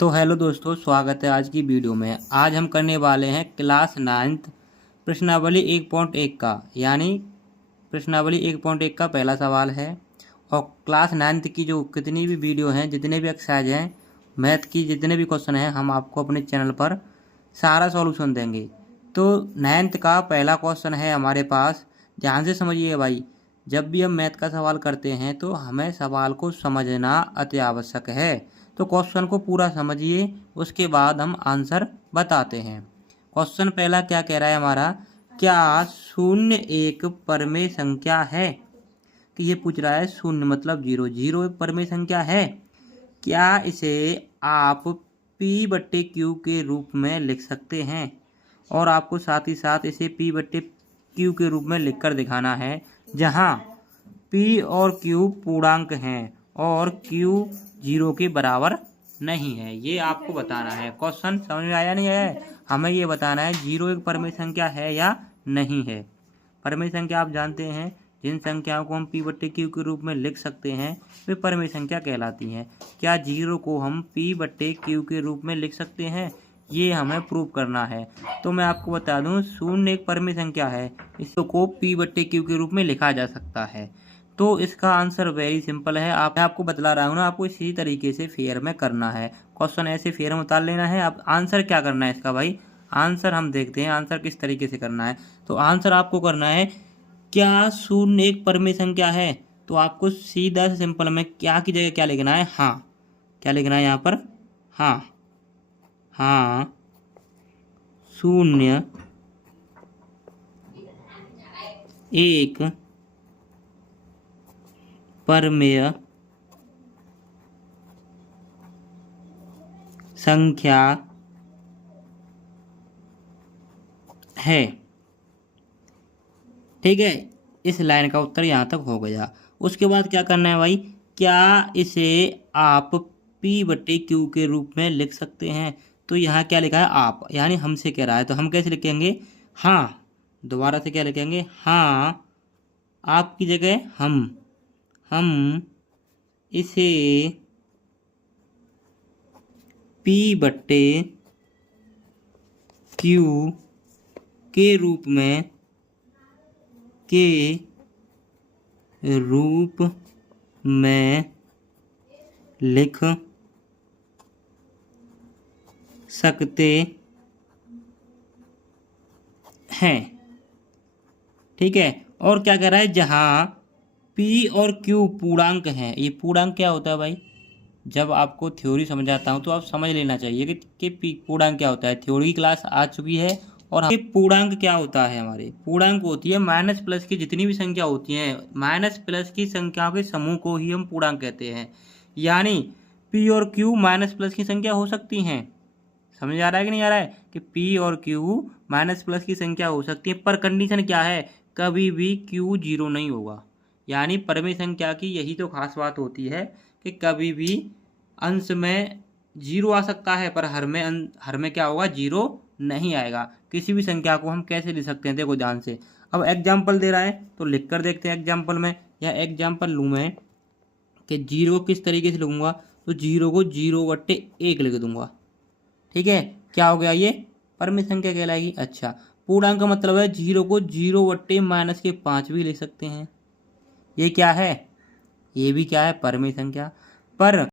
तो हेलो दोस्तों, स्वागत है आज की वीडियो में। आज हम करने वाले हैं क्लास 9th प्रश्नावली 1.1 का, यानी प्रश्नावली 1.1 का पहला सवाल है। और क्लास 9th की जो कितनी भी वीडियो हैं, जितने भी एक्सरसाइज हैं, मैथ की जितने भी क्वेश्चन हैं, हम आपको अपने चैनल पर सारा सॉल्यूशन देंगे। तो 9th का पहला क्वेश्चन है हमारे पास। ध्यान से समझिए भाई, जब भी हम मैथ का सवाल करते हैं तो हमें सवाल को समझना अति आवश्यक है। तो क्वेश्चन को पूरा समझिए, उसके बाद हम आंसर बताते हैं। क्वेश्चन पहला क्या कह रहा है हमारा, क्या शून्य एक परमेय संख्या है? कि ये पूछ रहा है शून्य मतलब जीरो, जीरो एक परमेय संख्या है। क्या इसे आप P/Q के रूप में लिख सकते हैं? और आपको साथ ही साथ इसे P/Q के रूप में लिखकर दिखाना है, जहाँ P और Q पूर्णांक हैं और Q जीरो के बराबर नहीं है। ये आपको बताना है। क्वेश्चन समझ में आया नहीं है? हमें ये बताना है जीरो एक परमेय संख्या है या नहीं है। परमेय संख्या आप जानते हैं, जिन संख्याओं को हम P/Q के रूप में लिख सकते हैं वे परमेय संख्या कहलाती हैं। क्या जीरो को हम P/Q के रूप में लिख सकते हैं? ये हमें प्रूव करना है। तो मैं आपको बता दूं, शून्य एक परमेय संख्या है, इसको P/Q के रूप में लिखा जा सकता है। तो इसका आंसर वेरी सिंपल है। मैं आपको बतला रहा हूँ ना, आपको इसी तरीके से फेयर में करना है। क्वेश्चन ऐसे फेयर में उतार लेना है। अब आंसर क्या करना है इसका भाई, आंसर हम देखते हैं आंसर किस तरीके से करना है। तो आंसर आपको करना है, क्या शून्य एक परमेय संख्या है? तो आपको सीधा से सिंपल में क्या की जगह क्या लिखना है, हाँ। क्या लिखना है यहाँ पर, हाँ। हाँ शून्य एक परमेय संख्या है। ठीक है, इस लाइन का उत्तर यहाँ तक हो गया। उसके बाद क्या करना है भाई, क्या इसे आप P/Q के रूप में लिख सकते हैं? तो यहाँ क्या लिखा है, आप, यानी हमसे कह रहा है। तो हम कैसे लिखेंगे, हाँ। दोबारा से क्या लिखेंगे, हाँ। आपकी जगह हम इसे P/Q के रूप में लिख सकते हैं। ठीक है, और क्या कह रहा है, जहाँ P और Q पूर्णांक हैं। ये पूर्णांक क्या होता है भाई, जब आपको थ्योरी समझाता हूँ तो आप समझ लेना चाहिए कि पूर्णांक क्या होता है। थ्योरी क्लास आ चुकी है। और ये पूर्णांक क्या होता है, हमारे पूर्णांक होती है माइनस प्लस की जितनी भी संख्या होती हैं, माइनस प्लस की संख्याओं के समूह को ही हम पूर्णांक कहते हैं। यानी P और Q माइनस प्लस की संख्या हो सकती हैं। समझ आ रहा है कि नहीं आ रहा है, कि P और Q माइनस प्लस की संख्या हो सकती है, पर कंडीशन क्या है, कभी भी Q जीरो नहीं होगा। यानी परमेय संख्या की यही तो खास बात होती है कि कभी भी अंश में जीरो आ सकता है, पर हर में क्या होगा, जीरो नहीं आएगा। किसी भी संख्या को हम कैसे लिख सकते हैं, देखो ध्यान से। अब एग्जाम्पल दे रहा है तो लिख कर देखते हैं एग्जाम्पल में। या एग्जाम्पल लूँ मैं कि जीरो किस तरीके से लिखूंगा, तो जीरो को 0/1 लिख दूंगा। ठीक है, क्या हो गया, ये परमेय संख्या कहलाएगी। अच्छा, पूर्णांक का मतलब है जीरो को 0/-5 भी लिख सकते हैं। ये क्या है, ये भी क्या है, परमेय संख्या। पर